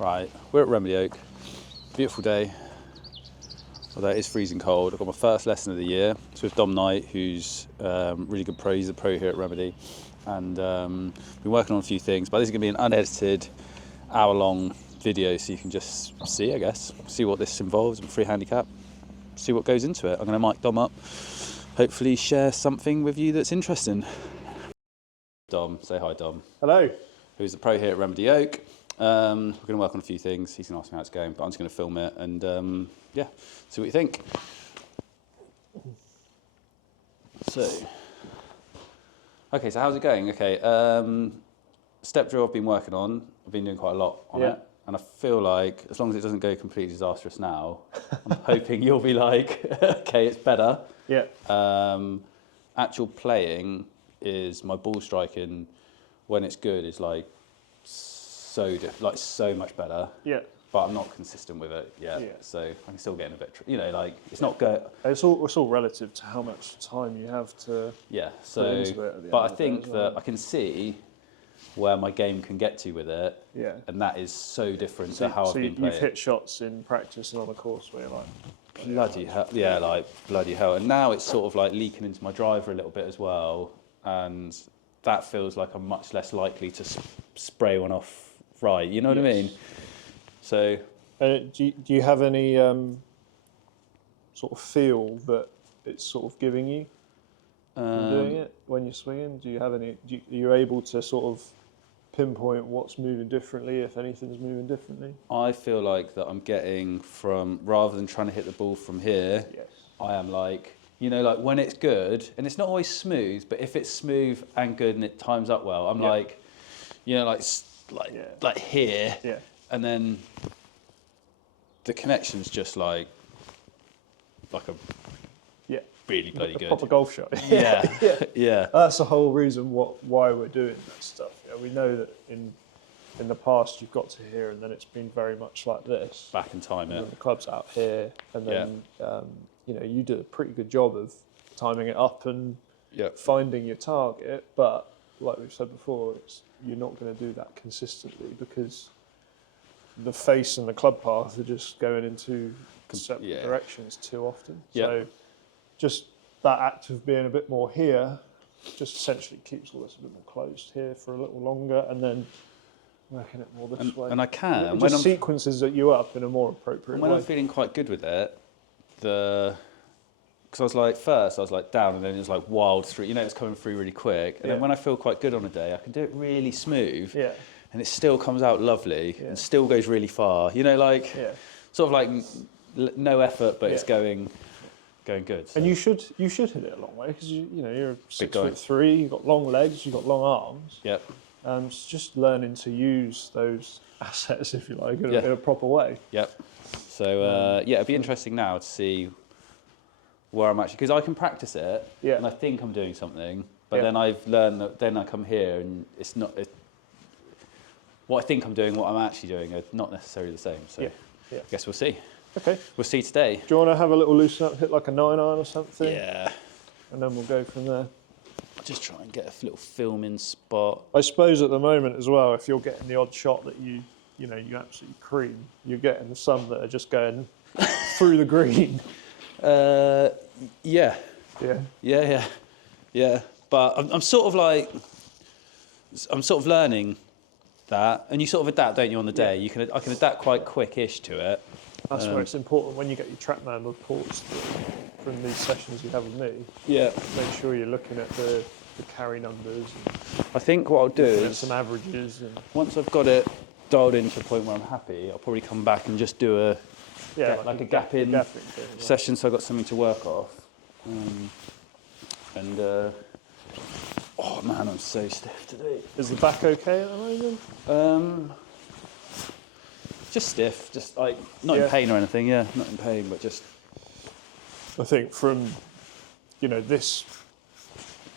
Right, we're at Remedy Oak. Beautiful day, although it is freezing cold. I've got my first lesson of the year. It's with Dom Knight, who's really good pro. He's a pro here at Remedy, and been working on a few things. But this is going to be an unedited, hour-long video, so you can just see, I guess, see what this involves. I'm free handicap, see what goes into it. I'm going to mic Dom up, hopefully share something with you that's interesting. Dom, say hi, Dom. Hello. Who's the pro here at Remedy Oak. We're going to work on a few things. He's going to ask me how it's going, but I'm just going to film it and yeah, see what you think. So how's it going? Okay, step drill I've been working on. I've been doing quite a lot on it, and I feel like as long as it doesn't go completely disastrous now, I'm hoping you'll be like, okay, it's better. Yeah. Actual playing is my ball striking when it's good is like so much better. Yeah. But I'm not consistent with it yet. Yeah. So I can still get in a bit, like it's not good. It's all relative to how much time you have to. Yeah. So, but I think that I can see where my game can get to with it. Yeah. And that is so different to how I've been playing. You've hit shots in practice and on a course where you're like, bloody hell. Yeah, like bloody hell. And now it's sort of like leaking into my driver a little bit as well, and that feels like I'm much less likely to spray one off right. You know what I mean? So, do you have any sort of feel that it's sort of giving you doing it when you're swinging? Do you have any? Are you able to sort of pinpoint what's moving differently, if anything's moving differently? I feel like that I'm getting from, rather than trying to hit the ball from here, yes. I am like, like when it's good, and it's not always smooth, but if it's smooth and good and it times up well, I'm like, like here, and then the connection's just like a really bloody good proper golf shot. Yeah. That's the whole reason why we're doing that stuff. We know that in the past you've got to here, and then it's been very much like this. Back in time, and the club's out here, and then you do a pretty good job of timing it up and finding your target. But like we've said before, you're not going to do that consistently because the face and the club path are just going in two separate directions too often. So just that act of being a bit more here just essentially keeps all this a bit more closed here for a little longer, and then working it more this way. And I can. It just sequences you up in a more appropriate way. When I'm feeling quite good with it, because I was like, first I was like down, and then it was like wild through, it's coming through really quick. And then when I feel quite good on a day, I can do it really smooth. Yeah. And it still comes out lovely and still goes really far. Sort of like no effort, but it's going good. So. And you should hit it a long way because you're 6'3", you've got long legs, you've got long arms. Yep. It's just learning to use those assets, if you like, in a proper way. Yep. So it'd be interesting now to see where I'm actually, because I can practice it and I think I'm doing something, but then I've learned that then I come here and it's not. What I think I'm doing, what I'm actually doing, are not necessarily the same. So I guess we'll see. Okay. We'll see today. Do you want to have a little loosen up, hit like a 9-iron or something? Yeah. And then we'll go from there. Just try and get a little filming spot. I suppose at the moment as well, if you're getting the odd shot that you absolutely cream, you're getting some that are just going through the green. Yeah. But I'm sort of learning that, and you sort of adapt, don't you, on the day? I can adapt quite quick-ish to it. That's where it's important when you get your TrackMan reports from these sessions you have with me. Yeah. Make sure you're looking at the carry numbers. I think what I'll do is some averages. And once I've got it dialed in to a point where I'm happy, I'll probably come back and just do a gap in session, so I've got something to work off. Oh man, I'm so stiff today. Is the back okay at the moment? Just stiff, just like not in pain or anything. Yeah, not in pain, but just. I think from, this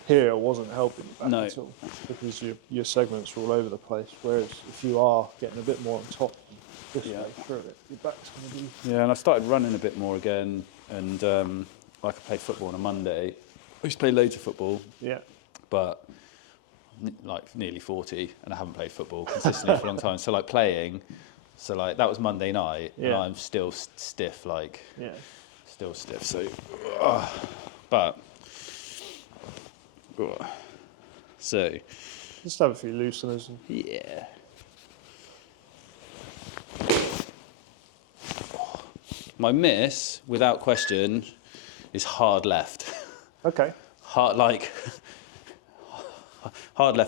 here wasn't helping you back at all because your segments are all over the place. Whereas if you are getting a bit more on top this way through it, your back's going to be. Yeah, and I started running a bit more again, and like I played football on a Monday. I used to play loads of football. Yeah. But like nearly 40, and I haven't played football consistently for a long time. So like playing, So like that was Monday night, and Yeah. I'm still stiff, like Yeah. still stiff. So, but so Just have a few looseners. yeah. My miss, without question, is hard left. Okay. Hard left.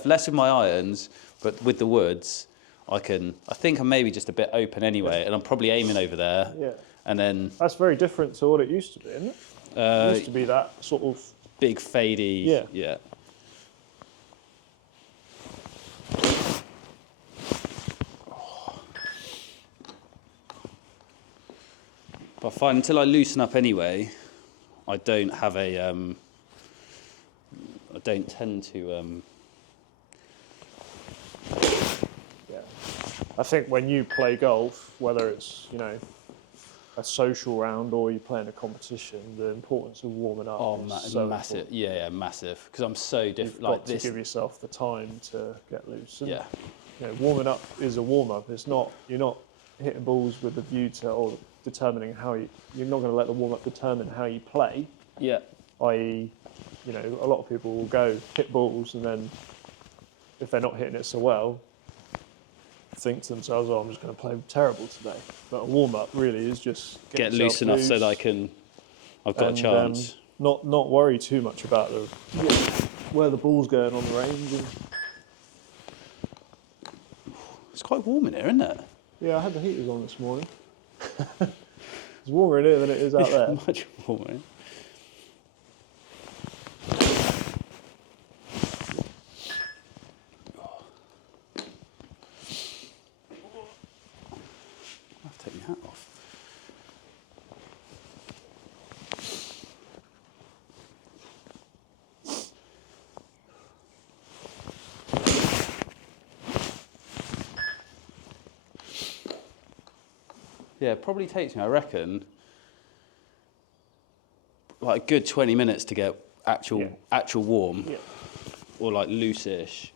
Less with my irons, but with the woods, I think I'm maybe just a bit open anyway, and I'm probably aiming over there. Yeah. And then That's very different to what it used to be, isn't it? It used to be that sort of big fadey. Yeah. But I find until I loosen up anyway, I don't have a. I don't tend to. Yeah. I think when you play golf, whether it's, you know, a social round or you're playing a competition, the importance of warming up is so massive. important. Yeah, massive. Because I'm so different. You've Like got this. to give yourself the time to get loose. And, Yeah. you know, warming up is a warm up. It's not, you're not hitting balls with a view to, or determining how you're not going to let the warm up determine how you play. Yeah. I.e., you know, a lot of people will go hit balls and then if they're not hitting it so well, think to themselves, "Oh, I'm just going to play terrible today." But a warm up really is just Get loose enough so that I've got a chance. Not worry too much about where the ball's going on the range. And It's quite warm in here, isn't it? yeah, I had the heaters on this morning. It's warmer in here than it is out there. Much warmer. I have to take my hat off. Yeah, it probably takes me, I reckon, like a good 20 minutes to get actual warm, Yeah. or like loose-ish,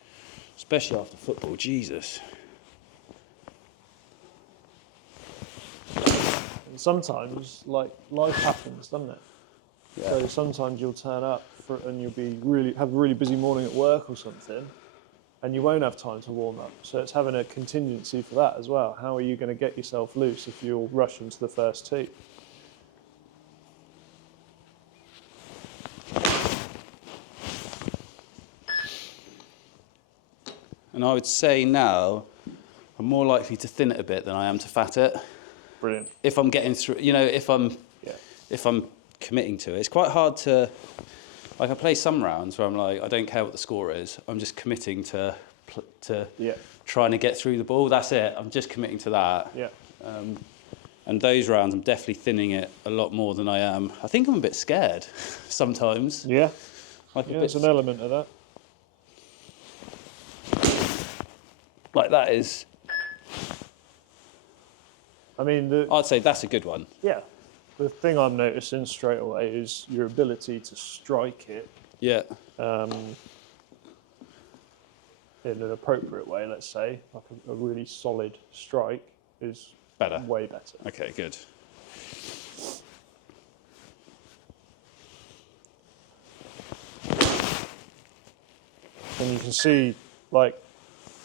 especially after football. Jesus. And sometimes, like, life happens, doesn't it? Yeah. So sometimes you'll turn up and you'll be have a really busy morning at work or something, and you won't have time to warm up. So it's having a contingency for that as well. How are you going to get yourself loose if you're rushing to the first tee? And I would say now, I'm more likely to thin it a bit than I am to fat it. Brilliant. If I'm getting through, you know, if I'm committing to it. It's quite hard to, like I play some rounds where I'm like, I don't care what the score is. I'm just committing to trying to get through the ball. That's it. I'm just committing to that. Yeah. And those rounds, I'm definitely thinning it a lot more than I am. I think I'm a bit scared sometimes. Yeah. Like There's an element of that. Like that is. I mean, I'd say that's a good one. yeah. The thing I'm noticing straight away is your ability to strike it Yeah. in an appropriate way, let's say, like a really solid strike is Better. way better. Okay, good. And you can see, like,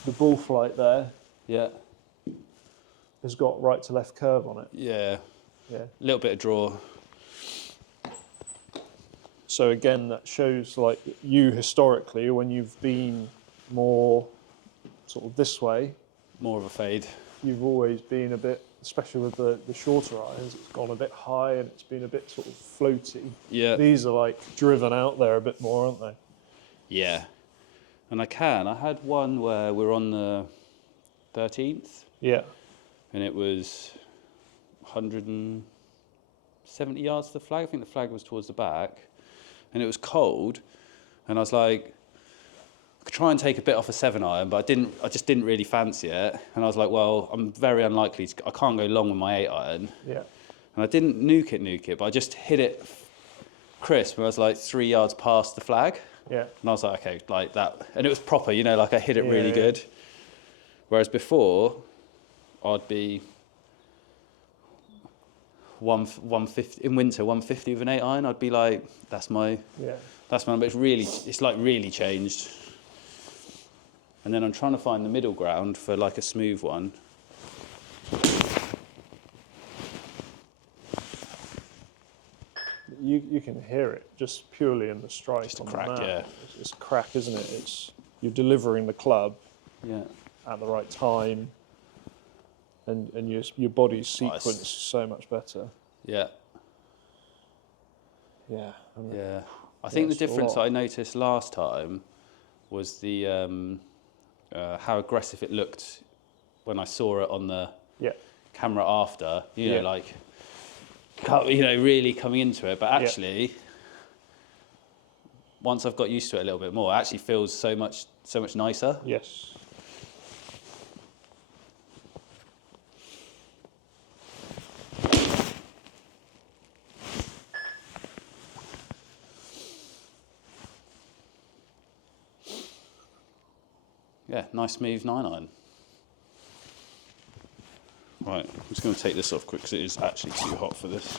the ball flight there Yeah. has got right to left curve on it. Yeah. Yeah. A little bit of draw. So again, that shows, like, you historically, when you've been more sort of this way, More of a fade. you've always been a bit, especially with the shorter irons, it's gone a bit high and it's been a bit sort of floaty. Yeah. These are like driven out there a bit more, aren't they? Yeah. And I had one where we're on the 13th Yeah. and it was 170 yards to the flag. I think the flag was towards the back. And it was cold. And I was like, I could try and take a bit off a 7-iron, but I just didn't really fancy it. And I was like, well, I'm very unlikely I can't go long with my 8-iron. Yeah. And I didn't nuke it, but I just hit it crisp. And I was like 3 yards past the flag. Yeah. And I was like, okay, like that. And it was proper, you know, like I hit it really good. Whereas before, I'd be 150 in winter, 150 with an 8 iron. I'd be like, that's my number. It's like really changed. And then I'm trying to find the middle ground for like a smooth one. You can hear it just purely in the strike. Just a on crack, the mat. yeah. It's a crack, isn't it? You're delivering the club at the right time, and your body's sequence is so much better. Yeah. Yeah. I think the difference I noticed last time was the how aggressive it looked when I saw it on the camera after. You know, like, really coming into it. But actually, once I've got used to it a little bit more, it actually feels so much nicer. Yes. Yeah, nice smooth 9 iron. Right, I'm just going to take this off quick because it is actually too hot for this.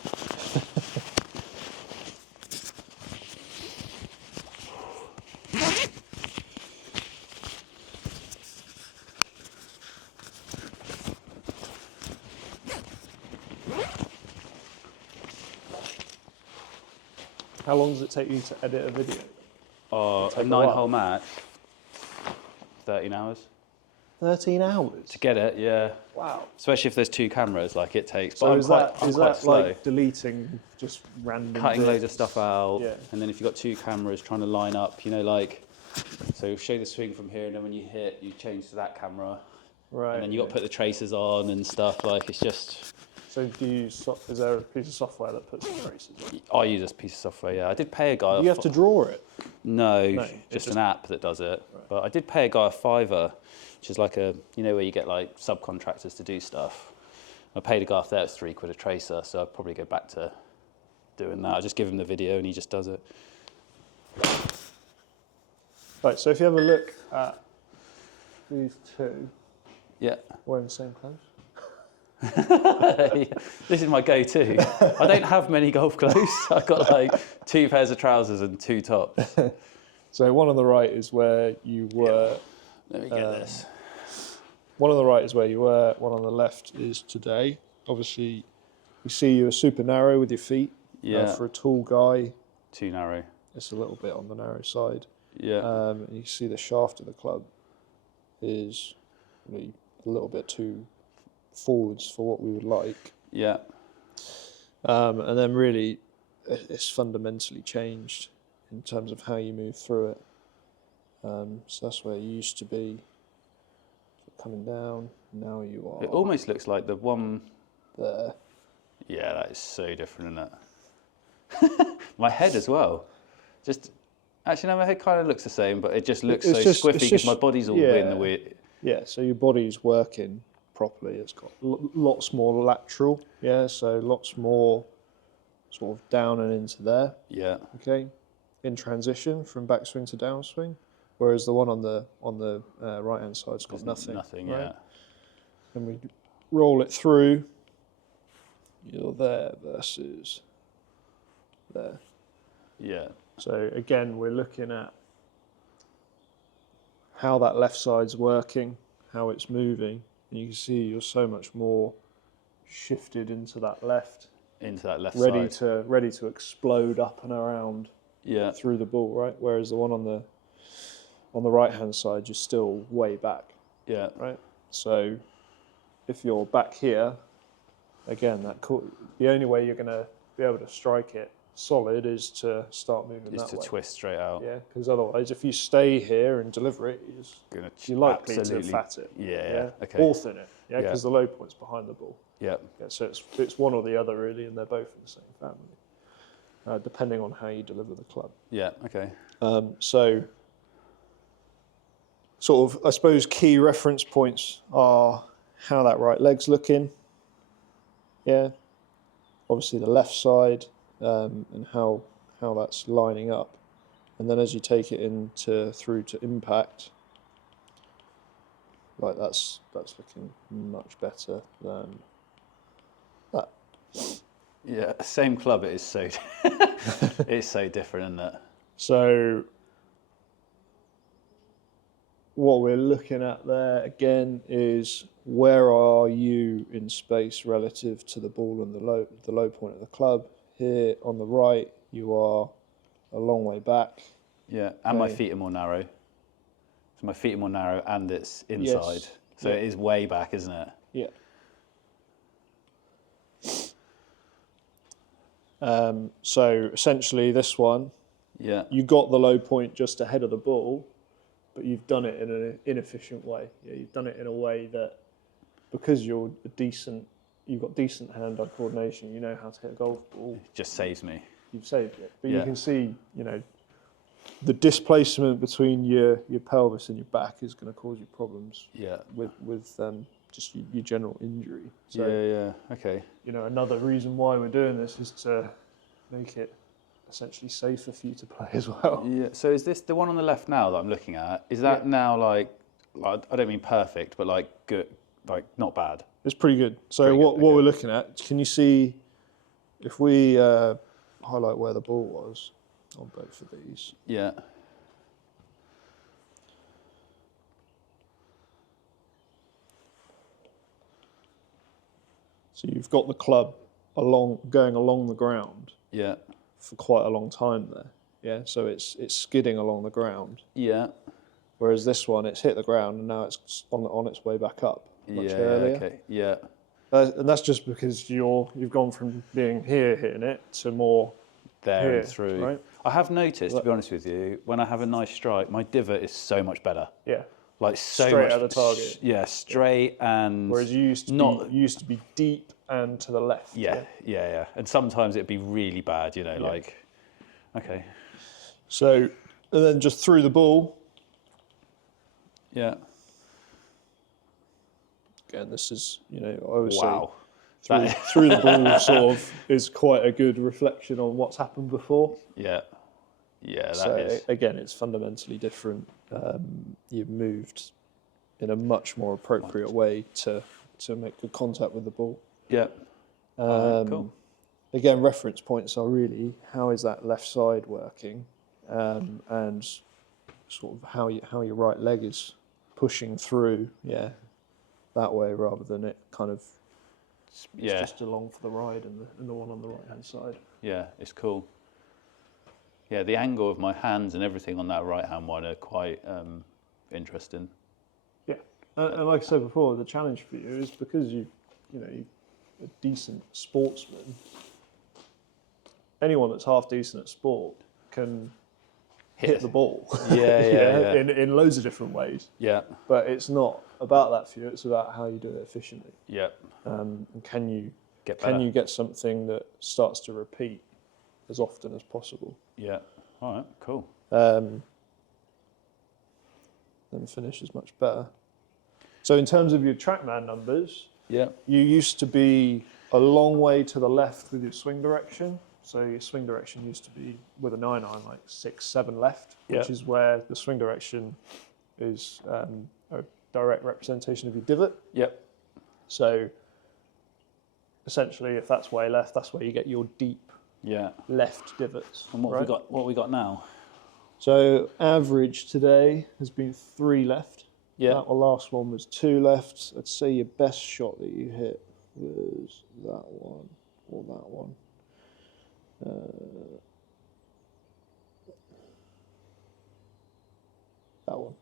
How long does it take you to edit a video? A 9-hole match, 13 hours. 13 hours? To get it, yeah. Wow. Especially if there's 2 cameras, like it takes. So but is I'm quite that slow. like deleting just random Cutting bits? loads of stuff out, Yeah. and then if you've got 2 cameras trying to line up, like, so show the swing from here, and then when you hit, you change to that camera. Right. And then you've got to put the tracers on and stuff, like, it's just... So do you use, is there a piece of software that puts the tracers on? I use this piece of software, yeah. I did pay a guy... Do you have to draw it? No, just an app that does it. Right. But I did pay a guy a £5, which is like where you get like subcontractors to do stuff. I paid a guy off there, it's £3 a tracer, so I'd probably go back to doing that. I just give him the video and he just does it. Right, so if you have a look at these two, wearing the same clothes. This is my go-to. I don't have many golf clothes. I've got like 2 pairs of trousers and 2 tops. So one on the right is where you were. Let me get this. One on the right is where you were. One on the left is today. Obviously, we see you are super narrow with your feet. Yeah. For a tall guy, too narrow. It's a little bit on the narrow side. Yeah. And you see the shaft of the club is a little bit too forwards for what we would like. Yeah. And then really, it's fundamentally changed in terms of how you move through it. So that's where you used to be, coming down. Now you are. It almost looks like the one there. Yeah, that is so different, isn't it? My head as well. Actually, no, my head kind of looks the same, but it just looks squiffy because my body's all in the way. Yeah, so your body's working properly. It's got lots more lateral, so lots more sort of down and into there. Yeah. Okay, in transition from backswing to downswing, whereas the one on the right hand side's got nothing. Nothing, right? yeah. And we roll it through. You're there versus there. Yeah. So again, we're looking at how that left side's working, how it's moving, and you can see you're so much more shifted into that left. Into that left ready side. Ready to explode up and around. Yeah. Through the ball, right? Whereas the one on the right hand side, you're still way back. Yeah. Right. So if you're back here, again, the only way you're going to be able to strike it solid is to start moving that way. Is to twist straight out. Yeah, because otherwise, if you stay here and deliver it, you're likely to fat it. Yeah. Okay. Or thin it. Yeah, because the low point's behind the ball. Yeah. So it's one or the other really, and they're both in the same family, depending on how you deliver the club. Yeah. Okay. So, sort of, I suppose, key reference points are how that right leg's looking. Yeah. Obviously, the left side. And how that's lining up, and then as you take it through to impact, Like that's looking much better than that. Yeah, same club. It is so it's so different, isn't it? So what we're looking at there again is where are you in space relative to the ball and the low point of the club. Here on the right, you are a long way back. Yeah, and my feet are more narrow. So my feet are more narrow, and it's inside. Yes. So it is way back, isn't it? Yeah. So essentially, this one, you got the low point just ahead of the ball, but you've done it in an inefficient way. Yeah, you've done it in a way that, because you've got decent hand-eye coordination, you know how to hit a golf ball. It just saves me. You've saved it, but you can see, the displacement between your pelvis and your back is going to cause you problems. Yeah. With just your general injury. So, yeah. Okay. Another reason why we're doing this is to make it essentially safer for you to play as well. Yeah. So is this the one on the left now that I'm looking at? Is that now like I don't mean perfect, but like good, like not bad? It's pretty good. So what we're looking at, can you see if we highlight where the ball was on both of these? Yeah. So you've got the club going along the ground. Yeah. For quite a long time there. Yeah. So it's skidding along the ground. Yeah. Whereas this one, it's hit the ground and now it's on its way back up much earlier. Okay. Yeah. And that's just because you've gone from being here hitting it to more there here, and through. Right? I have noticed, to be honest with you, when I have a nice strike, my divot is so much better. Yeah. Like so straight much at the target. Yeah, straight and. Whereas you used to be deep and to the left. Yeah. And sometimes it'd be really bad, like. Okay. So, and then just through the ball. Yeah. Again, this is, I always wow. say through the ball sort of is quite a good reflection on what's happened before. Yeah. Yeah, that is. Again, it's fundamentally different. You've moved in a much more appropriate way to make good contact with the ball. Yeah. Cool. Again, reference points are really how is that left side working, and sort of how your right leg is pushing through. Yeah, that way rather than it kind of just along for the ride and the one on the right hand side. Yeah, it's cool. Yeah, the angle of my hands and everything on that right hand one are quite interesting. Yeah, and like I said before, the challenge for you is because you're a decent sportsman. Anyone that's half decent at sport can hit the ball. Yeah. In loads of different ways. Yeah. But it's not about that for you. It's about how you do it efficiently. Yeah. And can you get get something that starts to repeat as often as possible? Yeah. All right. Cool. Then finish is much better. So in terms of your TrackMan numbers, you used to be a long way to the left with your swing direction. So your swing direction used to be with a 9-iron like 6-7 left, which is where the swing direction is a direct representation of your divot. Yep. So essentially, if that's way left, that's where you get your deep left divots. And what have we got now? So average today has been 3 left. Yeah. That last one was 2 left. I'd say your best shot that you hit was that one or that one. That one.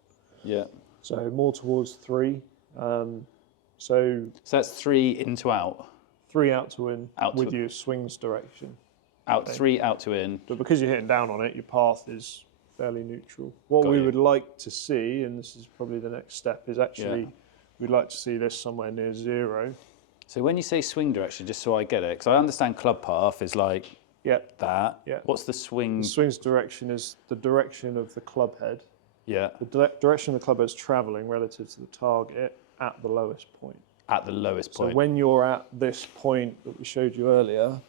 Yeah. So more towards 3. So that's 3 in to out. 3 out to in with your swings direction. Out 3 out to in. But because you're hitting down on it, your path is fairly neutral. What we would like to see, and this is probably the next step, is actually we'd like to see this somewhere near 0. So when you say swing direction, just so I get it, because I understand club path is like that. Yeah. What's the swing? The swing's direction is the direction of the club head. Yeah. The direction of the club head's travelling relative to the target at the lowest point. At the lowest point. So when you're at this point that we showed you earlier,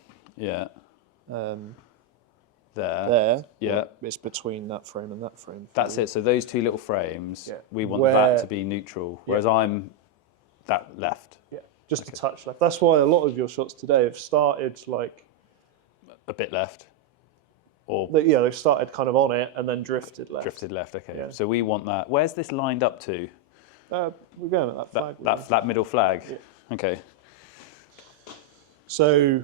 there. Yeah. It's between that frame and that frame. That's it. So those two little frames, we want Where, that to be neutral, whereas I'm that left. Yeah, just a touch left. That's why a lot of your shots today have started like a bit left, or they've started kind of on it and then drifted left. Drifted left. Okay. Yeah. So we want that. Where's this lined up to? We're going at that flag. That middle flag. Yeah. Okay. So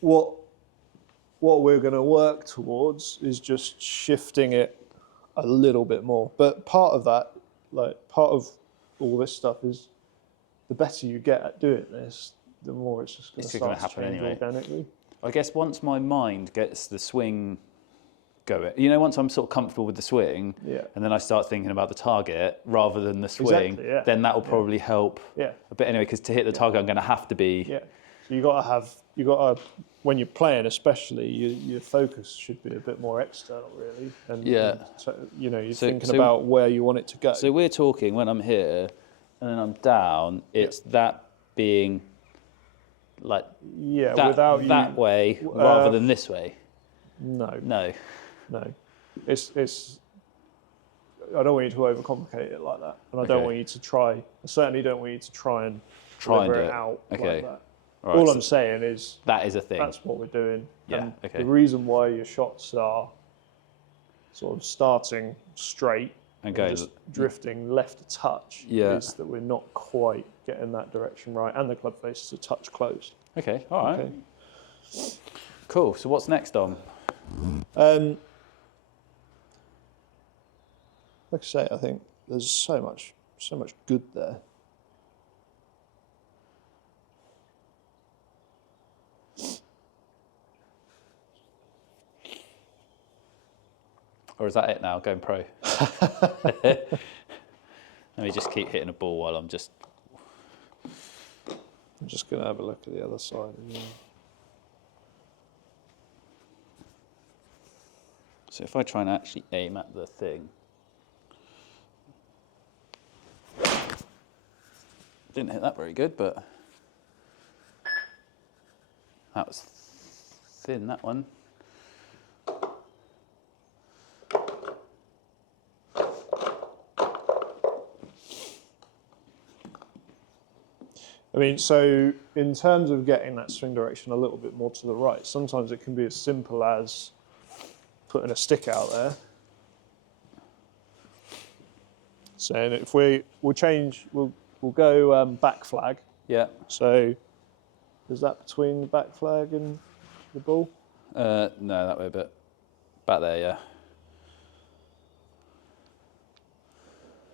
what we're going to work towards is just shifting it a little bit more. But part of that, like part of all this stuff is the better you get at doing this, the more it's just going to start to happen anyway. Organically. I guess once my mind gets the swing going, once I'm sort of comfortable with the swing, and then I start thinking about the target rather than the swing, then that will probably help a bit anyway. Because to hit the target, I'm going to have to be. Yeah. So you got to when you're playing, especially, your focus should be a bit more external, really. And so, you're thinking about where you want it to go. So we're talking when I'm here, and then I'm down. It's that being like without that way rather than this way. No. It's. I don't want you to overcomplicate it like that, and I don't want you to try. I certainly don't want you to try and do it out like that. All I'm saying is that is a thing. That's what we're doing. Yeah. And the reason why your shots are sort of starting straight and just drifting left a touch is that we're not quite getting that direction right, and the club face is a touch closed. Okay. All right. Okay. Cool. So what's next, Dom? Like I say, I think there's so much good there. Or is that it now, going pro? Let me just keep hitting a ball while I'm just going to have a look at the other side. So if I try and actually aim at the thing. Didn't hit that very good, but that was thin, that one. I mean, so in terms of getting that swing direction a little bit more to the right, sometimes it can be as simple as putting a stick out there. Saying if we'll go back flag. Yeah. So is that between the back flag and the ball? No, that way a bit. Back there, yeah.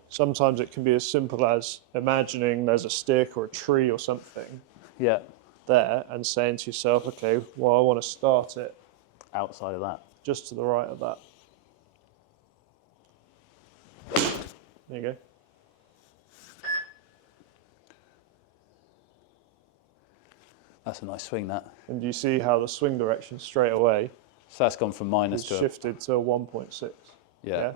Sometimes it can be as simple as imagining there's a stick or a tree or something there and saying to yourself, okay, well, I want to start it outside of that. Just to the right of that. There you go. That's a nice swing, that. And do you see how the swing direction straight away? So that's gone from minus to shifted to 1.6. Yeah.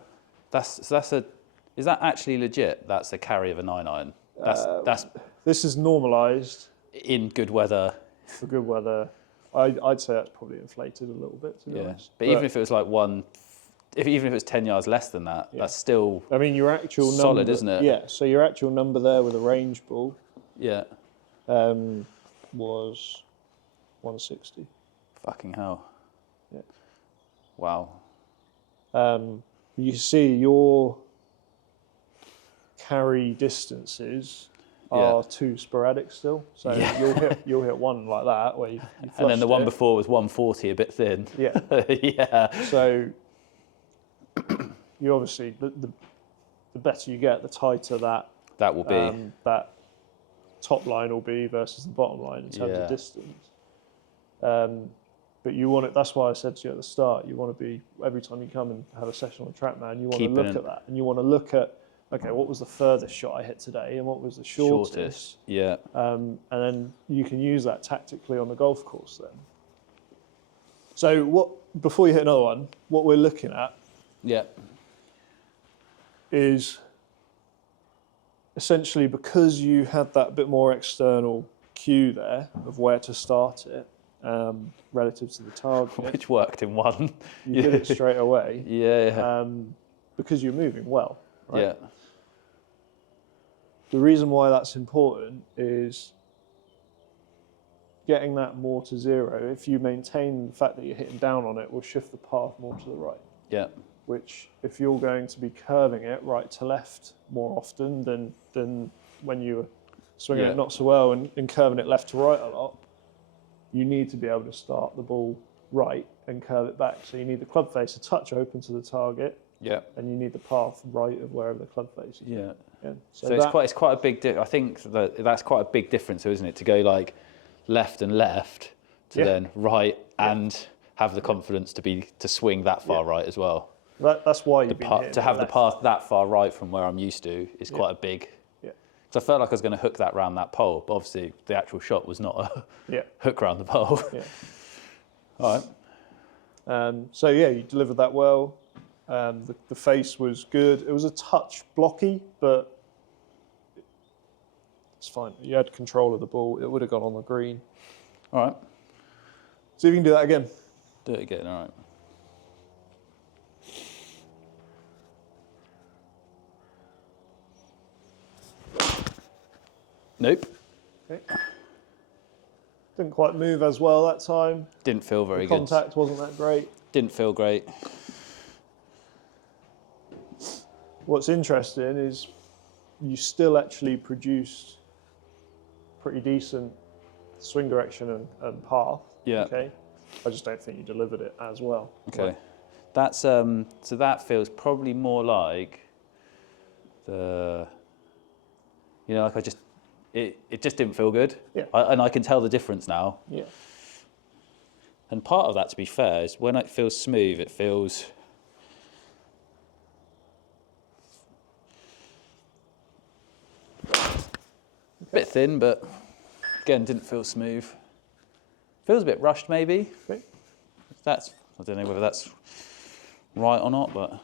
Is that actually legit? That's a carry of a 9-iron. That's. This is normalised in good weather. For good weather, I'd say that's probably inflated a little bit, to be honest. But even if it was like even if it was 10 yards less than that, that's still. I mean, your actual solid, number, isn't it? Yeah. So your actual number there with a range ball. Yeah. Was 160. Fucking hell. Yeah. Wow. You see your carry distances are too sporadic still. So you'll hit one like that where you and then the one before was 140, a bit thin. Yeah. Yeah. So you obviously the better you get, the tighter that will be. That top line will be versus the bottom line in terms of distance. But you want it. That's why I said to you at the start. You want to be every time you come and have a session on TrackMan, you want to look at that, and you want to look at what was the furthest shot I hit today, and what was the shortest. Yeah. And then you can use that tactically on the golf course then. So before you hit another one, what we're looking at is essentially, because you had that bit more external cue there of where to start it, relative to the target. Which worked in one. You did it straight away. Yeah. Because you're moving well, right? Yeah. The reason why that's important is getting that more to zero. If you maintain the fact that you're hitting down on it, will shift the path more to the right. Yeah. Which, if you're going to be curving it right to left more often than when you were swinging it not so well and curving it left to right a lot, you need to be able to start the ball right and curve it back. So you need the club face a touch open to the target. Yeah. And you need the path right of wherever the club face is. Yeah. So it's quite a big. I think that's quite a big difference, isn't it? To go like left and left to then right and have the confidence to swing that far right as well. That's why you've to have the path that far right from where I'm used to is quite a big. Yeah. So I felt like I was going to hook that round that pole, but obviously the actual shot was not a hook round the pole. Yeah. All right. So you delivered that well. The face was good. It was a touch blocky, but it's fine. You had control of the ball. It would have gone on the green. All right. See if you can do that again. Do it again. All right. Nope. Okay. Didn't quite move as well that time. Didn't feel very good. good. Contact wasn't that great. Didn't feel great. What's interesting is you still actually produced pretty decent swing direction and path. Yeah. Okay. I just don't think you delivered it as well. Okay. That's so that feels probably more like like it just didn't feel good. Yeah. And I can tell the difference now. Yeah. And part of that, to be fair, is when it feels smooth, it feels a bit thin, but again, didn't feel smooth. Feels a bit rushed, maybe. Okay. I don't know whether that's right or not, but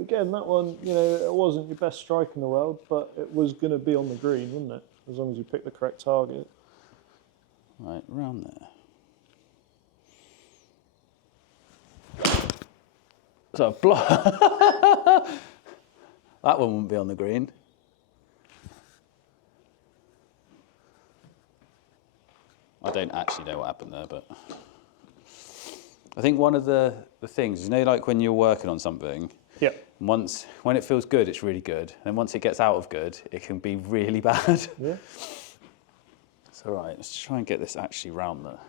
again, that one, it wasn't your best strike in the world, but it was going to be on the green, wasn't it? As long as you picked the correct target. Right, around there. So that one wouldn't be on the green. I don't actually know what happened there, but I think one of the things, like when you're working on something, when it feels good, it's really good. And once it gets out of good, it can be really bad. Yeah. It's all right. Let's try and get this actually round there.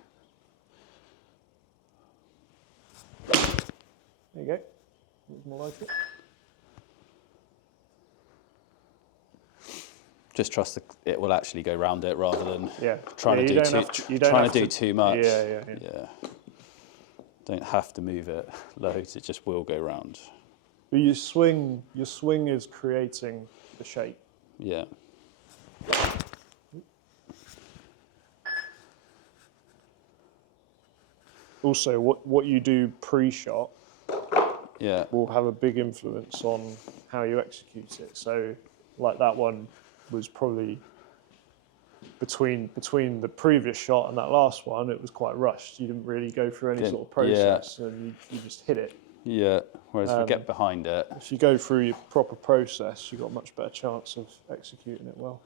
There you go. Looks more like it. Just trust it will actually go round it rather than trying to do too much. Yeah. Don't have to move it loads. It just will go round. But your swing is creating the shape. Yeah. Also, what you do pre-shot will have a big influence on how you execute it. So, like that one was probably between the previous shot and that last one, it was quite rushed. You didn't really go through any sort of process, and you just hit it. Yeah. Whereas if you get behind it, if you go through your proper process, you've got a much better chance of executing it well.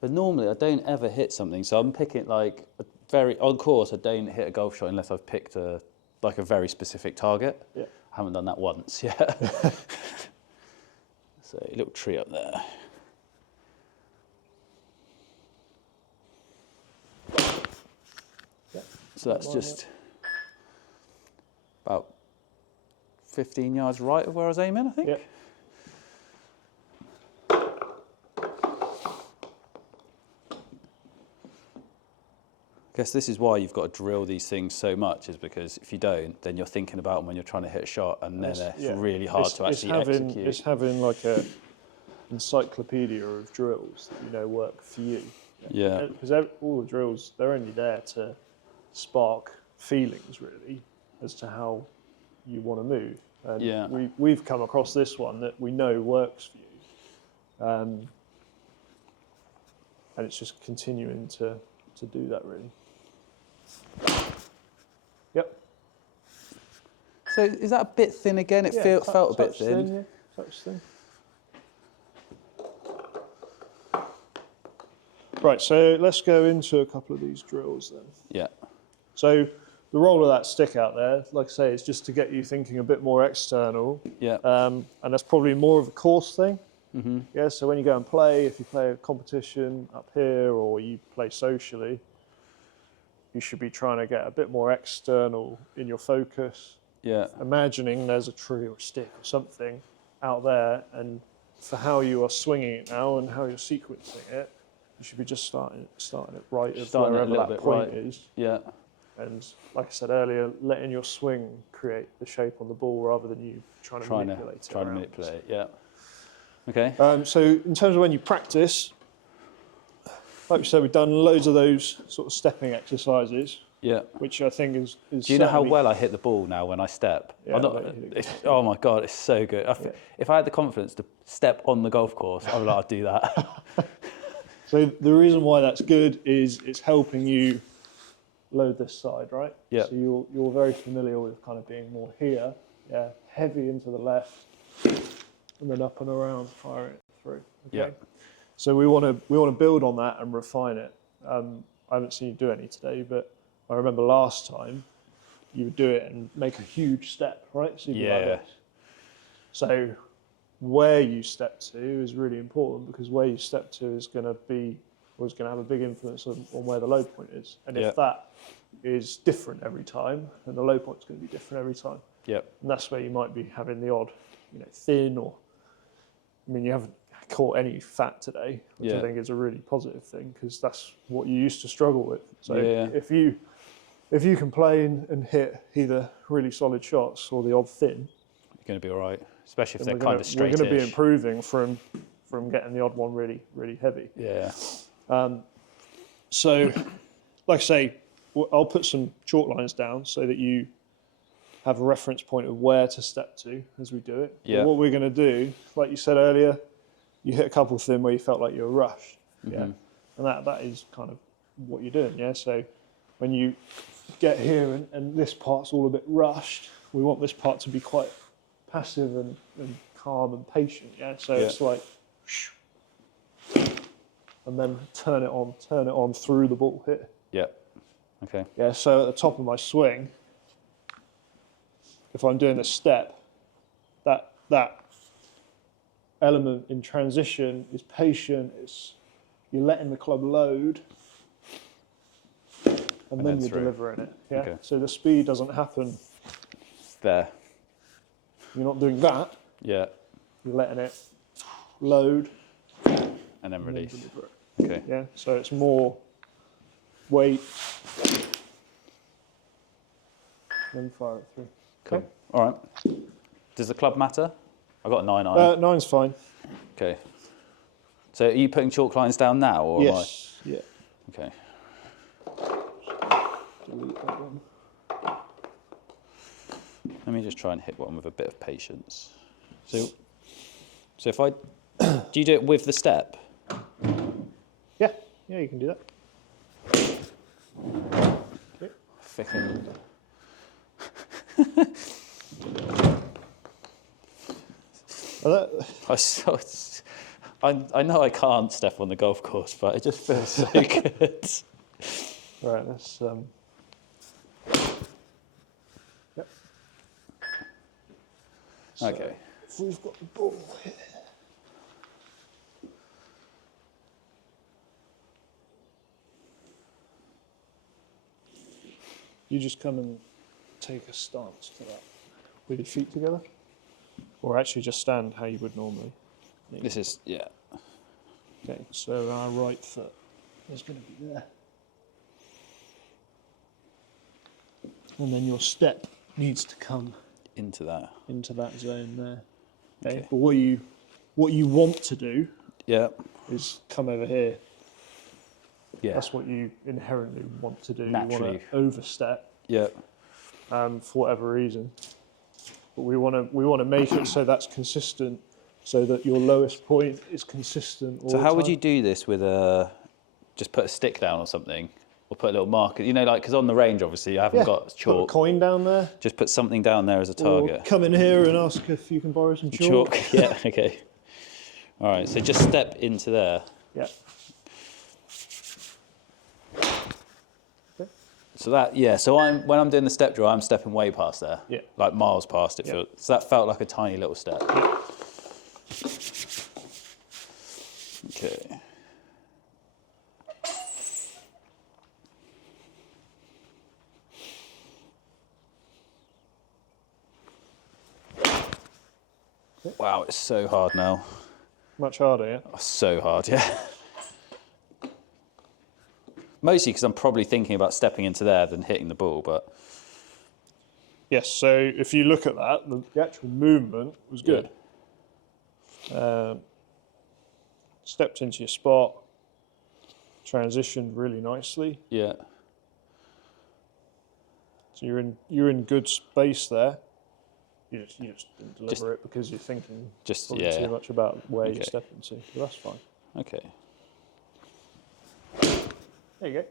But normally I don't ever hit something, so I'm picking like on course. I don't hit a golf shot unless I've picked a very specific target. Yeah. I haven't done that once yet. So a little tree up there. Yeah. So that's just about 15 yards right of where I was aiming, I think. Yeah. I guess this is why you've got to drill these things so much, is because if you don't, then you're thinking about them when you're trying to hit a shot, and then it's really hard to actually execute. It's having like a encyclopedia of drills that work for you. Yeah. Because all the drills, they're only there to spark feelings, really, as to how you want to move. And we've come across this one that we know works for you. And it's just continuing to do that, really. Yep. So is that a bit thin again? It felt a bit thin. Yeah, touch thin. Right, so let's go into a couple of these drills then. Yeah. So the role of that stick out there, like I say, is just to get you thinking a bit more external. Yeah. And that's probably more of a course thing. Mm-hmm. Yeah, so when you go and play, if you play a competition up here or you play socially, you should be trying to get a bit more external in your focus. Yeah. Imagining there's a tree or a stick or something out there, and for how you are swinging it now and how you're sequencing it, you should be just starting it right of wherever that point is. Yeah. And like I said earlier, letting your swing create the shape on the ball rather than you trying to manipulate it. Trying to manipulate it, yeah. Okay. So in terms of when you practice, like we said, we've done loads of those sort of stepping exercises. Yeah. Which I think is Do you know how well I hit the ball now when I step? Yeah, oh my God, it's so good. If I had the confidence to step on the golf course, I would like to do that. So the reason why that's good is it's helping you load this side, right? Yeah. So you're very familiar with kind of being more here, yeah, heavy into the left, and then up and around, fire it through. Okay? Yeah. So we want to build on that and refine it. I haven't seen you do any today, but I remember last time you would do it and make a huge step, right? So you'd be like this. So where you step to is really important, because where you step to is going to have a big influence on where the low point is. And if that is different every time, then the low point is going to be different every time. Yep. And that's where you might be having the odd, thin or, you haven't caught any fat today, which I think is a really positive thing, because that's what you used to struggle with. So if you can play and hit either really solid shots or the odd thin, you're going to be all right, especially if they're kind of straight-ish. We're going to be improving from getting the odd one really, really heavy. Yeah. So, like I say, I'll put some chalk lines down so that you have a reference point of where to step to as we do it. Yeah. But what we're going to do, like you said earlier, you hit a couple thin where you felt like you were rushed. Mm-hmm. Yeah. And that is kind of what you're doing. Yeah. So when you get here and this part's all a bit rushed, we want this part to be quite passive and calm and patient. Yeah. So it's like, and then turn it on through the ball here. Yeah. Okay. Yeah. So at the top of my swing, if I'm doing a step, that element in transition is patient. You're letting the club load, and then you're delivering it. Yeah. Okay. So the speed doesn't happen there. You're not doing that. Yeah. You're letting it load and then release. Okay. Yeah. So it's more weight, then fire it through. Cool. Okay. All right. Does the club matter? I've got a 9 iron. 9's fine. Okay. So are you putting chalk lines down now, or yes. Am I? Yeah. Okay. Delete that one. Let me just try and hit one with a bit of patience. So if I do you do it with the step? Yeah. Yeah, you can do that. Okay. Thicken. I know I can't step on the golf course, but it just feels so good. Right, let's. Yep. So okay. If we've got the ball here. You just come and take a stance to that with your feet together, or actually just stand how you would normally. This is, yeah. Okay, so our right foot is going to be there. And then your step needs to come into that zone there. Okay. But what you want to do is come over here. Yeah. That's what you inherently want to do. Naturally. You want to overstep. Yeah. For whatever reason. But we want to make it so that's consistent, so that your lowest point is consistent all the time. So how would you do this with just put a stick down or something or put a little marker. You know, like because on the range, obviously, I haven't got chalk. Put a coin down there. Just put something down there as a target. Or come in here and ask if you can borrow some chalk. Chalk. Yeah. Okay. All right. So just step into there. Yeah. So that, yeah, so when I'm doing the step draw, I'm stepping way past there. Yeah. Like miles past it. So that felt like a tiny little step. Yeah. Okay. Wow, it's so hard now. Much harder, yeah? Oh, so hard, yeah. Mostly because I'm probably thinking about stepping into there than hitting the ball, but... Yes, so if you look at that, the actual movement was good. Stepped into your spot, transitioned really nicely. Yeah. So you're in good space there. You just didn't deliver it because you're thinking too much about where you step into. But that's fine. Okay. There you go.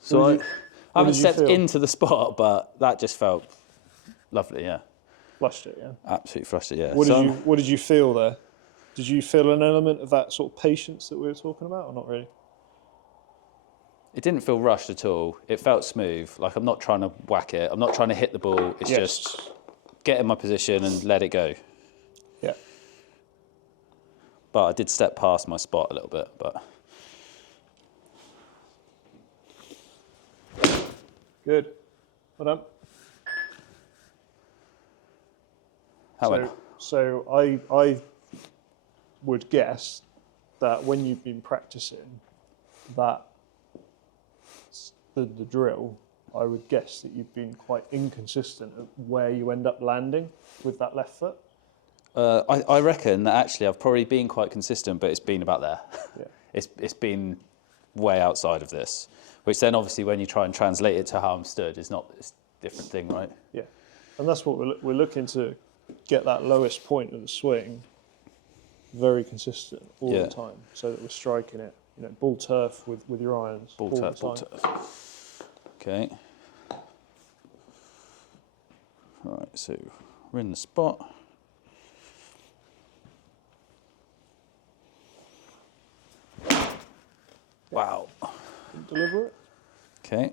So I haven't stepped into the spot, but that just felt lovely, yeah. Flushed it, yeah. Absolutely flushed it, yeah. What did you feel there? Did you feel an element of that sort of patience that we were talking about, or not really? It didn't feel rushed at all. It felt smooth. Like I'm not trying to whack it. I'm not trying to hit the ball. It's just get in my position and let it go. Yeah. But I did step past my spot a little bit, but... Good. Well done. So I would guess that when you've been practicing that the drill, I would guess that you've been quite inconsistent at where you end up landing with that left foot. I reckon that actually I've probably been quite consistent, but it's been about there. Yeah. It's been way outside of this, which then obviously when you try and translate it to how I'm stood, it's a different thing, right? Yeah, and that's what we're looking to get that lowest point of the swing very consistent all the time, so that we're striking it, ball turf with your irons. Ball turf. Okay. All right, so we're in the spot. Wow. Didn't deliver it. Okay.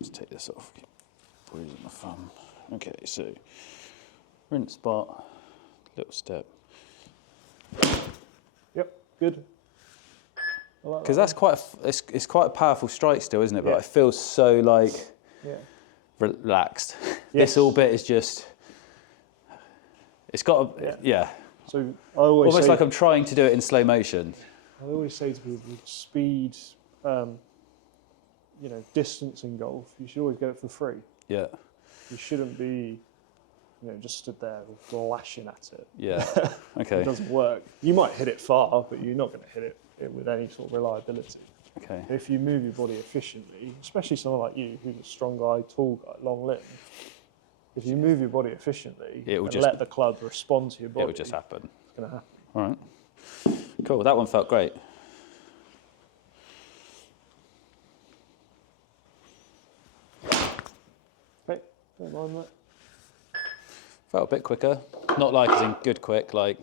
Let's take this off. Keep bruising my thumb. Okay, so we're in the spot. Little step. Yep, good. Because that's quite it's quite a powerful strike still, isn't it? But it feels so like relaxed. This all bit is just. It's got a, So I always almost say, like I'm trying to do it in slow motion. I always say to people, speed, distance in golf, you should always get it for free. Yeah. You shouldn't be, just stood there lashing at it. Yeah. Okay. It doesn't work. You might hit it far, but you're not going to hit it with any sort of reliability. Okay. If you move your body efficiently, especially someone like you, who's a strong guy, tall guy, long limb, if you move your body efficiently and let the club respond to your body, it will just happen. It's going to happen. All right. Cool. That one felt great. Okay, don't mind that. Felt a bit quicker. Not like as in good quick, like.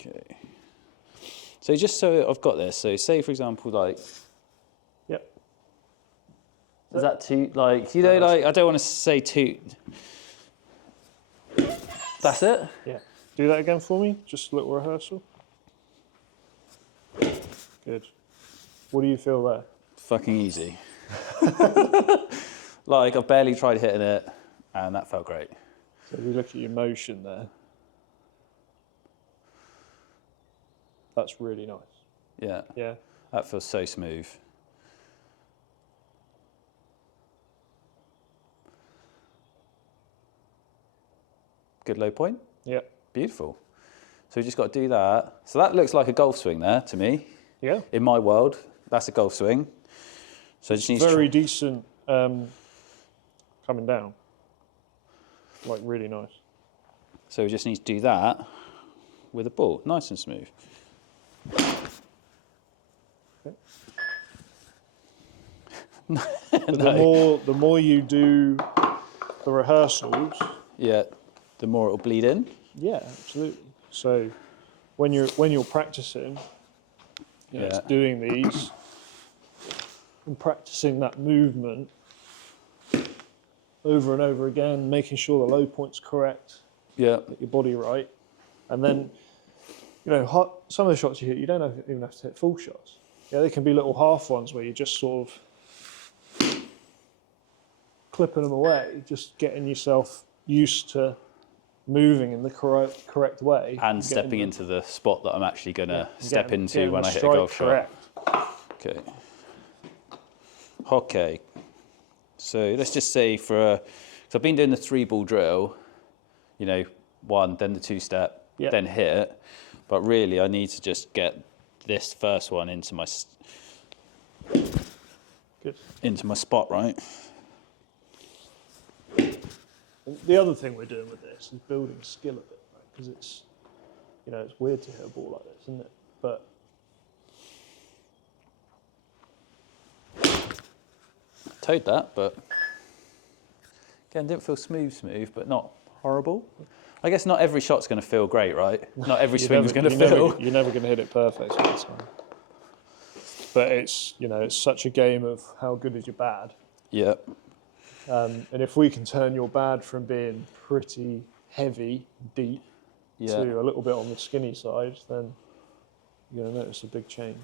Okay. So just so I've got this, so say for example, like. Yep. Is that too, like, like, I don't want to say too. That's it? Yeah. Do that again for me, just a little rehearsal. Good. What do you feel there? Fucking easy. Like, I've barely tried hitting it, and that felt great. So if you look at your motion there, that's really nice. Yeah. Yeah. That feels so smooth. Good low point? Yeah. Beautiful. So we just got to do that. So that looks like a golf swing there to me. Yeah. In my world, that's a golf swing. So it's very decent coming down. Like really nice. So we just need to do that with a ball, nice and smooth. Okay. No. The more you do the rehearsals, yeah, the more it'll bleed in. Yeah, absolutely. So when you're practicing, it's doing these and practicing that movement over and over again, making sure the low point's correct, get your body right, and then some of the shots you hit, you don't even have to hit full shots. Yeah, they can be little half ones where you're just sort of clipping them away, just getting yourself used to moving in the correct way. And stepping into the spot that I'm actually going to step into when I hit a golf shot. Okay. Okay. So let's just say so I've been doing the 3-ball drill, one, then the 2-step, then hit. But really I need to just get this first one into my spot, right? The other thing we're doing with this is building skill a bit, right? Because it's weird to hit a ball like this, isn't it? But Towed that, but again, didn't feel smooth, but not horrible. I guess not every shot's going to feel great, right? Not every swing's going to feel. You're never going to hit it perfect all the time. But it's such a game of how good is your bad. Yeah. And if we can turn your bad from being pretty heavy, deep, to a little bit on the skinny side, then you're going to notice a big change.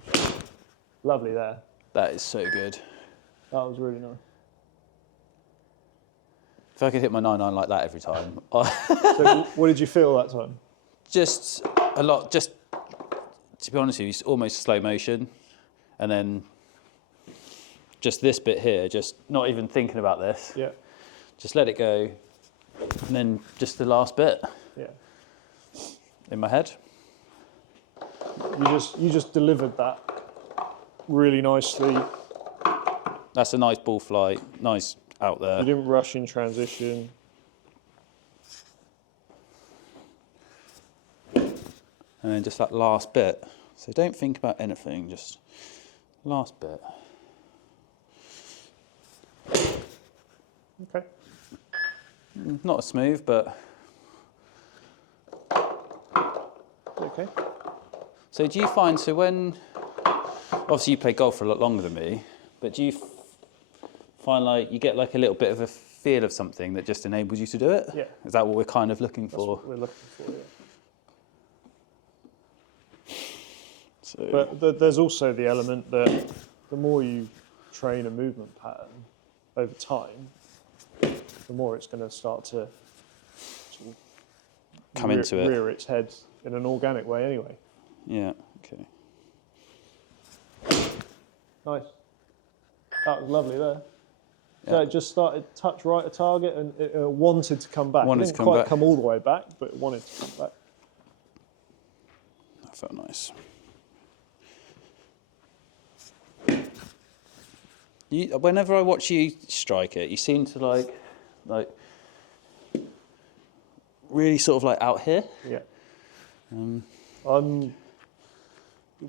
Lovely there. That is so good. That was really nice. If I could hit my 9-9 like that every time. So what did you feel that time? Just a lot, to be honest with you, it's almost slow motion. And then just this bit here, just not even thinking about this. Yeah. Just let it go. And then just the last bit. Yeah. In my head. You just delivered that really nicely. That's a nice ball flight, nice out there. You didn't rush in transition. And then just that last bit. So don't think about anything, just last bit. Okay. Not as smooth, but... Okay. So do you find, when... Obviously you play golf for a lot longer than me, but do you find like you get like a little bit of a feel of something that just enables you to do it? Yeah. Is that what we're kind of looking for? That's what we're looking for, yeah. So. But there's also the element that the more you train a movement pattern over time, the more it's going to start to sort of come into it. Rear its head in an organic way anyway. Yeah, okay. Nice. That was lovely there. Yeah. So it just started touch right at target and it wanted to come back. Wanted it didn't to come quite back. come all the way back, but it wanted to come back. That felt nice. Whenever I watch you strike it, you seem to like really sort of like out here. Yeah.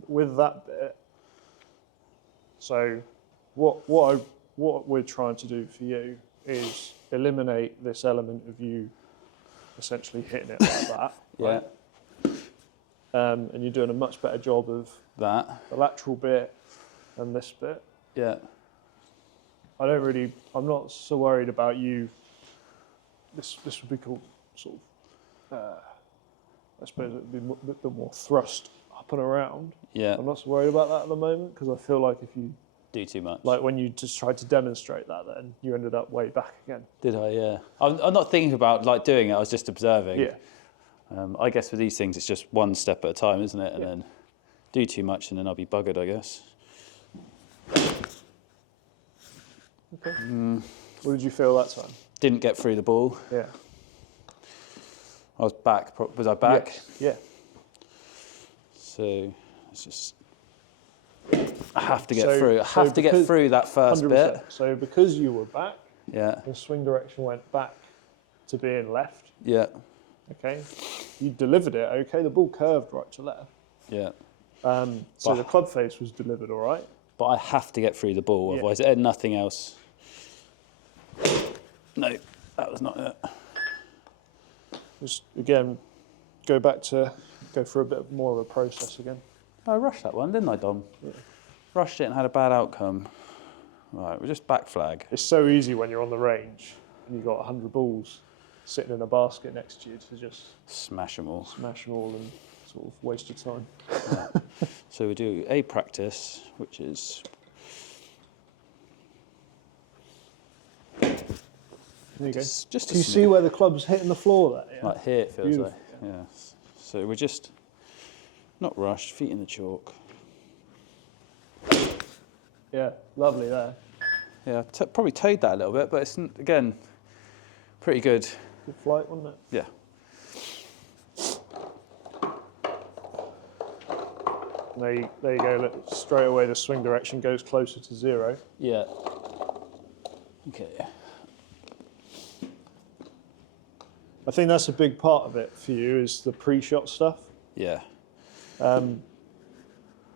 With that bit. So, what we're trying to do for you is eliminate this element of you essentially hitting it like that. Yeah. Right? And you're doing a much better job of That. the lateral bit and this bit. Yeah. I'm not so worried about you. This would be called sort of, I suppose it would be a bit more thrust up and around. Yeah. I'm not so worried about that at the moment because I feel like if you do too much. Like when you just tried to demonstrate that, then you ended up way back again. Did I? Yeah. I'm not thinking about like doing it. I was just observing. Yeah. I guess with these things, it's just one step at a time, isn't it? And then do too much, and then I'll be buggered, I guess. Okay. What did you feel that time? Didn't get through the ball. Yeah. I was back. Was I back? Yeah. So it's just. I have to get through. I have to get through that first 100%. bit. So because you were back, Yeah. the swing direction went back to being left. Yeah. Okay. You delivered it. Okay. The ball curved right to left. Yeah. So the club face was delivered all right. But I have to get through the ball, Yeah. otherwise nothing else. No, that was not it. Just again, go for a bit more of a process again. I rushed that one, didn't I, Dom? Yeah. Rushed it and had a bad outcome. Right, we're just back flag. It's so easy when you're on the range and you've got 100 balls sitting in a basket next to you to just smash them all and sort of waste your time. Yeah. So we do a practice, which is there you go. just do you see where the club's hitting the floor there? Yeah? Like here it feels Beautiful. like. Yeah. So we're just not rushed, feet in the chalk. Yeah, lovely there. Yeah, probably towed that a little bit, but it's, again, pretty good. Good flight, wasn't it? Yeah. There you go. Look, straight away the swing direction goes closer to 0. Yeah. Okay. I think that's a big part of it for you is the pre-shot stuff. Yeah.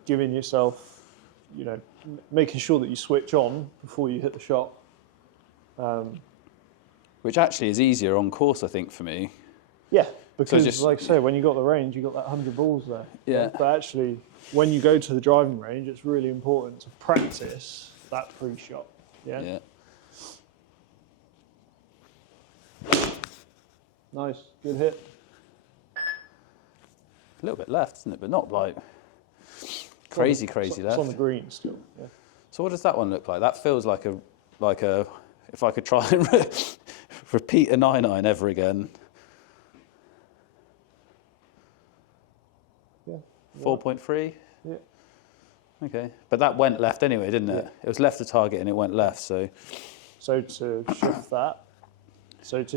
Giving yourself, making sure that you switch on before you hit the shot. Which actually is easier on course, I think, for me. Yeah, because like I say, when you got the range, you got that 100 balls there. Yeah. But actually, when you go to the driving range, it's really important to practice that pre-shot. Yeah. Yeah. Nice, good hit. A little bit left, isn't it? But not like crazy left. It's on the green still. Yeah. So what does that one look like? That feels like a if I could try and repeat a 9-iron ever again. Yeah. 4.3? Yeah. Okay. But that went left anyway, didn't it? Yeah. It was left to target and it went left, so. So to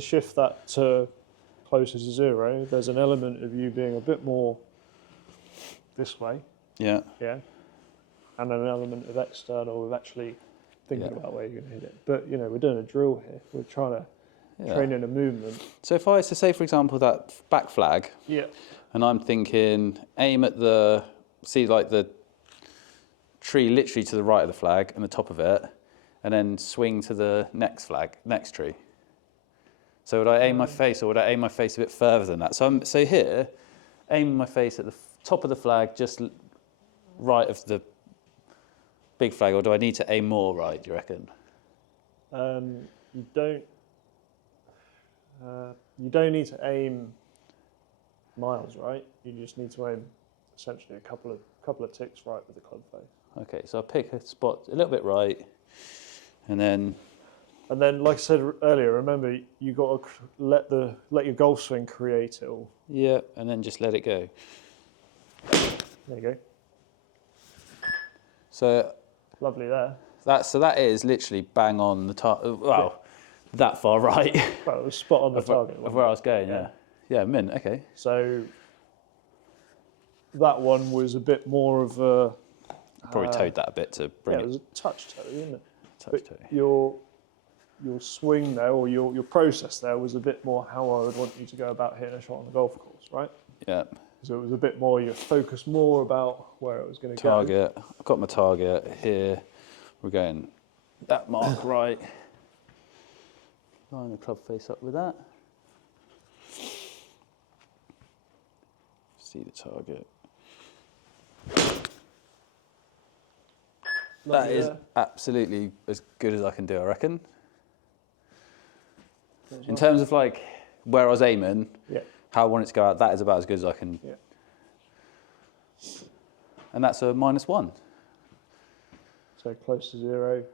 shift that to closer to 0, there's an element of you being a bit more this way. Yeah. Yeah. And an element of external of actually thinking about where you're going to hit it. But, we're doing a drill here. We're trying to train in a movement. So if I was to say, for example, that back flag, and I'm thinking, aim at the tree literally to the right of the flag and the top of it, and then swing to the next tree. So would I aim my face, or would I aim my face a bit further than that? So here, aiming my face at the top of the flag, just right of the big flag, or do I need to aim more right, do you reckon? You don't need to aim miles right. You just need to aim essentially a couple of ticks right with the club face. Okay, so I'll pick a spot a little bit right, and then, like I said earlier, remember you got to let your golf swing create it all. Yeah, and then just let it go. There you go. So lovely there. That is literally bang on the target. Well, that far right. Well, it was spot on the target. Of where I was going. Yeah. Yeah, mint. Okay. So that one was a bit more of a. Probably towed that a bit to bring it. It was a touch toe, isn't it? Touch toe. Your swing there, or your process there, was a bit more how I would want you to go about hitting a shot on the golf course, right? Yeah. So it was a bit more, you focus more about where it was going to go. Target. I've got my target here. We're going that mark right. Line the club face up with that. See the target. That is absolutely as good as I can do, I reckon. In terms of like where I was aiming, how I want it to go out, that is about as good as I can. Yeah. And that's a -1. So close to 0.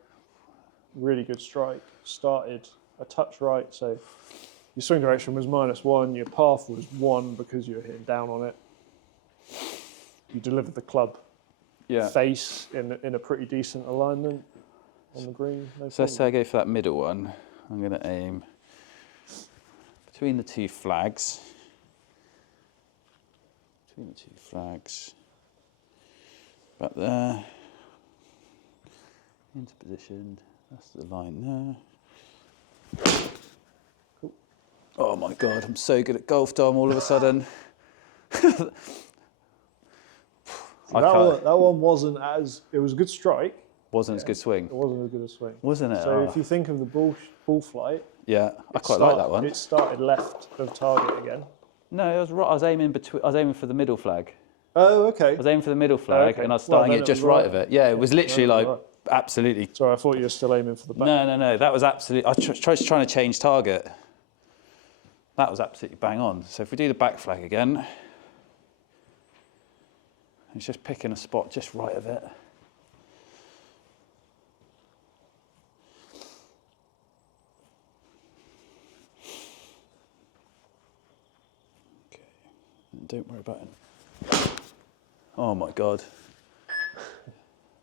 Really good strike. Started a touch right, so your swing direction was -1. Your path was 1 because you were hitting down on it. You delivered the club face in a pretty decent alignment on the green. So let's say I go for that middle one. I'm going to aim between the two flags. About there. Into position. That's the line there. Cool. Oh my God, I'm so good at golf, Dom, all of a sudden. That one wasn't as, it was a good strike. Wasn't as good swing. It wasn't as good a swing. Wasn't it? So if you think of the ball flight. Yeah, I quite like that one. It started left of target again. No, I was aiming for the middle flag. Oh, okay. I was aiming for the middle flag, and I was starting it just right of it. Yeah, it was literally absolutely. Sorry, I thought you were still aiming for the back. No. That was absolutely. I tried trying to change target. That was absolutely bang on. So if we do the back flag again, it's just picking a spot just right of it. Okay, and don't worry about it. Oh my God.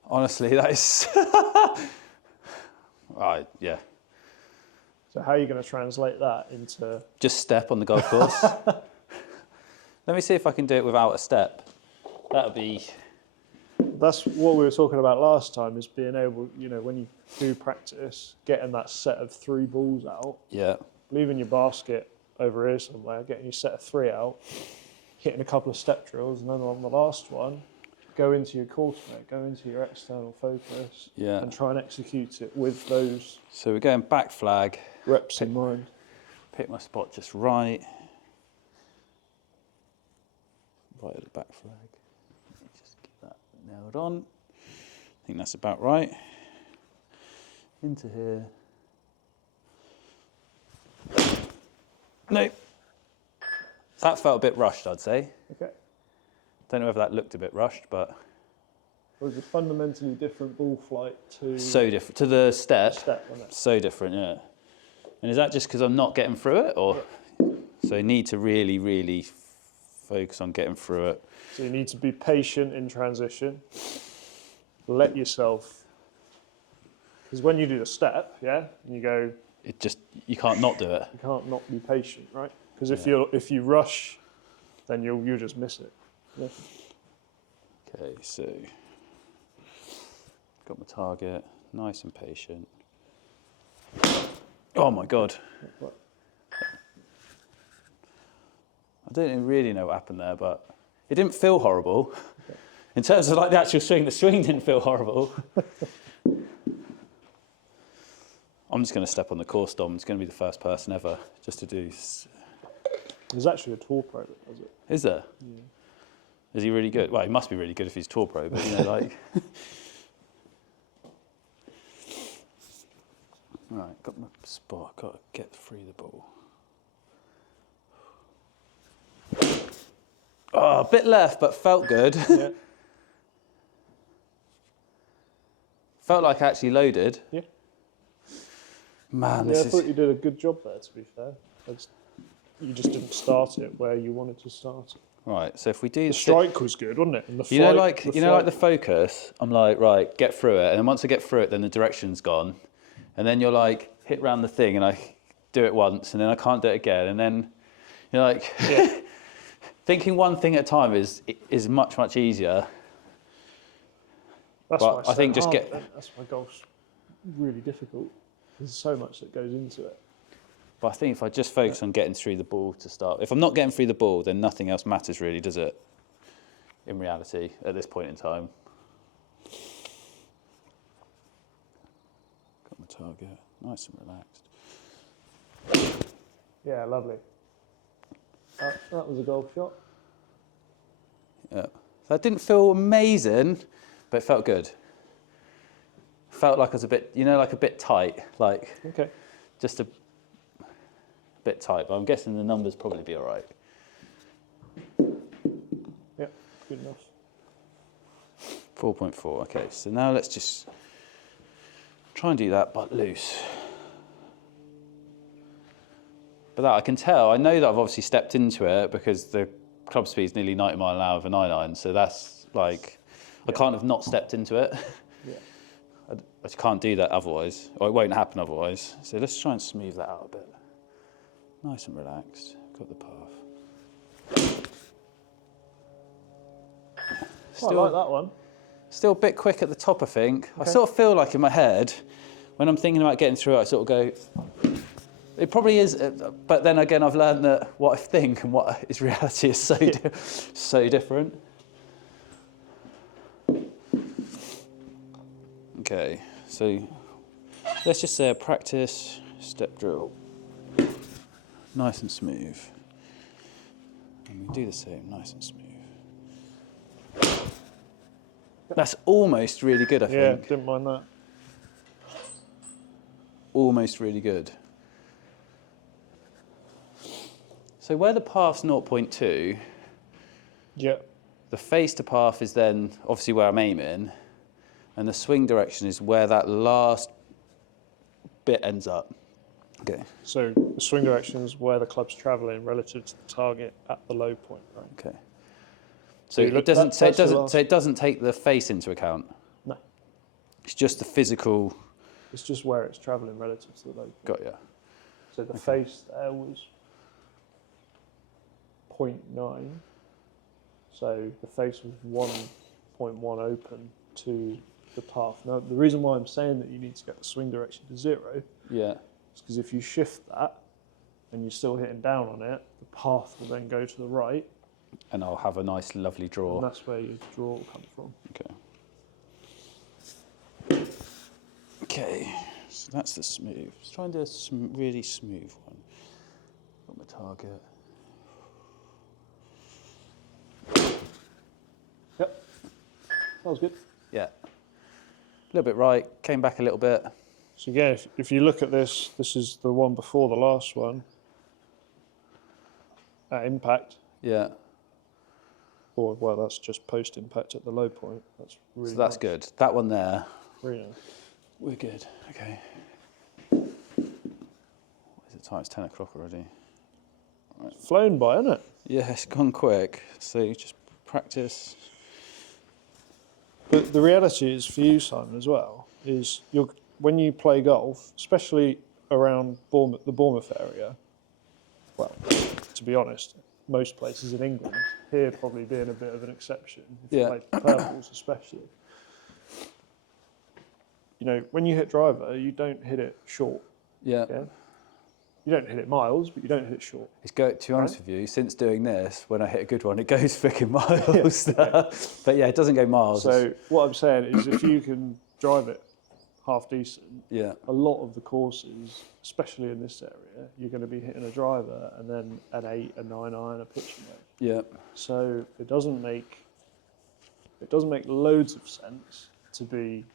Honestly, that is... Right, yeah. So how are you going to translate that into... Just step on the golf course. Let me see if I can do it without a step. That would be... That's what we were talking about last time, is being able, you know, when you do practice, getting that set of 3 balls out, Yeah. leaving your basket over here somewhere, getting your set of 3 out, hitting a couple of step drills, and then on the last one, go into your course mate, go into your external focus, and try and execute it with those. So we're going back flag. Reps in mind. Pick my spot just right. Right at the back flag. Let me just get that nailed on. I think that's about right. Into here. No. That felt a bit rushed, I'd say. Okay. Don't know whether that looked a bit rushed, but... Was it fundamentally different ball flight to... So different. To the step. Wasn't it? So different, yeah. And is that just because I'm not getting through it? Or So you need to really, really focus on getting through it. So you need to be patient in transition. Let yourself... Because when you do the step, and you go... You can't not do it. You can't not be patient, right? Because if you rush, then you'll just miss it. Yeah. Okay, so got my target, nice and patient. Oh my God. I don't really know what happened there, but it didn't feel horrible. Okay. In terms of like the actual swing, the swing didn't feel horrible. I'm just going to step on the course, Dom. It's going to be the first person ever just to do. There's actually a tour pro that does it. Is there? Yeah. Is he really good? Well, he must be really good if he's tour pro, but you know, like. Right, got my spot. Got to get through the ball. Oh, a bit left, but felt good. Yeah. Felt like I actually loaded. Yeah. Man, I thought you did a good job there, to be fair. You just didn't start it where you wanted to start it. Right, so if we do... The strike was good, wasn't it? And the you know, like the focus, I'm like, right, get through it. And then once I get through it, then the direction's gone. And then you're like, hit round the thing, and I do it once, and then I can't do it again. And then you're like... Yeah. Thinking one thing at a time is much, much easier. That's but why I think just that's why golf's really difficult. There's so much that goes into it. But I think if I just focus on getting through the ball to start, if I'm not getting through the ball, then nothing else matters really, does it? In reality, at this point in time. Got my target, nice and relaxed. Yeah, lovely. That was a golf shot. Yeah, that didn't feel amazing, but it felt good. Felt like I was a bit, like a bit tight, like just a bit tight. But I'm guessing the numbers probably be all right. Yeah, good enough. 4.4. Okay, so now let's just try and do that, but loose. But that I can tell. I know that I've obviously stepped into it because the club speed is nearly 90 mile an hour with an I-9. So that's like, I can't have not stepped into it. Yeah. I just can't do that otherwise, or it won't happen otherwise. So let's try and smooth that out a bit. Nice and relaxed. Got the path. I like that one. Still a bit quick at the top, I think. Okay. I sort of feel like in my head, when I'm thinking about getting through it, I sort of go, it probably is, but then again, I've learned that what I think and what is reality is so different. Okay, so let's just say a practice step drill. Nice and smooth. And we do the same, nice and smooth. That's almost really good, I think. Yeah, didn't mind that. Almost really good. So where the path's 0.2, yeah, the face to path is then obviously where I'm aiming, and the swing direction is where that last bit ends up. Okay. So the swing direction is where the club's travelling relative to the target at the low point, right? Okay. So it doesn't take the face into account. No. It's just the physical. It's just where it's travelling relative to the low point. Got ya. So the face there was 0.9. So the face was 1.1 open to the path. Now the reason why I'm saying that you need to get the swing direction to 0, yeah, is because if you shift that and you're still hitting down on it, the path will then go to the right. And I'll have a nice, lovely draw. And that's where your draw will come from. Okay. Okay, so that's the smooth. Let's try and do a really smooth one. Got my target. Yep, that was good. Yeah. A little bit right, came back a little bit. So again, if you look at this, this is the one before the last one. At impact. Yeah. Or, well, that's just post-impact at the low point. That's really So that's nice. good. That one there. Really nice. We're good. Okay. What is it time? It's 10 o'clock already. Right. It's flown by, isn't it? Yeah, it's gone quick. So just practice. But the reality is for you, Simon, as well, is when you play golf, especially around the Bournemouth area, well, to be honest, most places in England, here probably being a bit of an exception, if you play purples especially. You know, when you hit driver, you don't hit it short. Yeah. You don't hit it miles, but you don't hit it short. To be honest with you, since doing this, when I hit a good one, it goes freaking miles. But yeah, it doesn't go miles. So what I'm saying is if you can drive it half decent, a lot of the courses, especially in this area, you're going to be hitting a driver and then an 8, a 9 iron, a pitching wedge. Yeah. So it doesn't make loads of sense to be.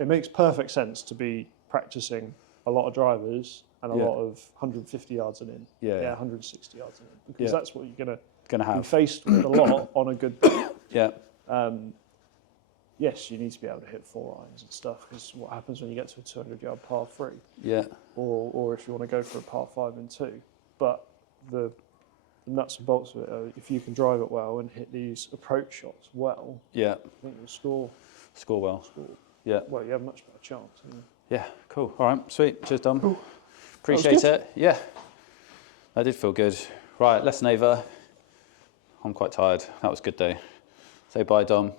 It makes perfect sense to be practicing a lot of drivers and a lot of 150 yards and in. Yeah, 160 yards and in, because that's what you're gonna have. Be faced with a lot on a good day. Yeah. Yes, you need to be able to hit 4 irons and stuff, because what happens when you get to a 200-yard par 3? Yeah. Or if you want to go for a par 5 and 2. But the nuts and bolts of it are, if you can drive it well and hit these approach shots well, I think you'll score well. Yeah. Well, you have a much better chance. Yeah, cool. All right, sweet. Cheers, Dom. Cool. Appreciate it. Yeah. That did feel good. Right, lesson over. I'm quite tired. That was a good day. Say bye, Dom.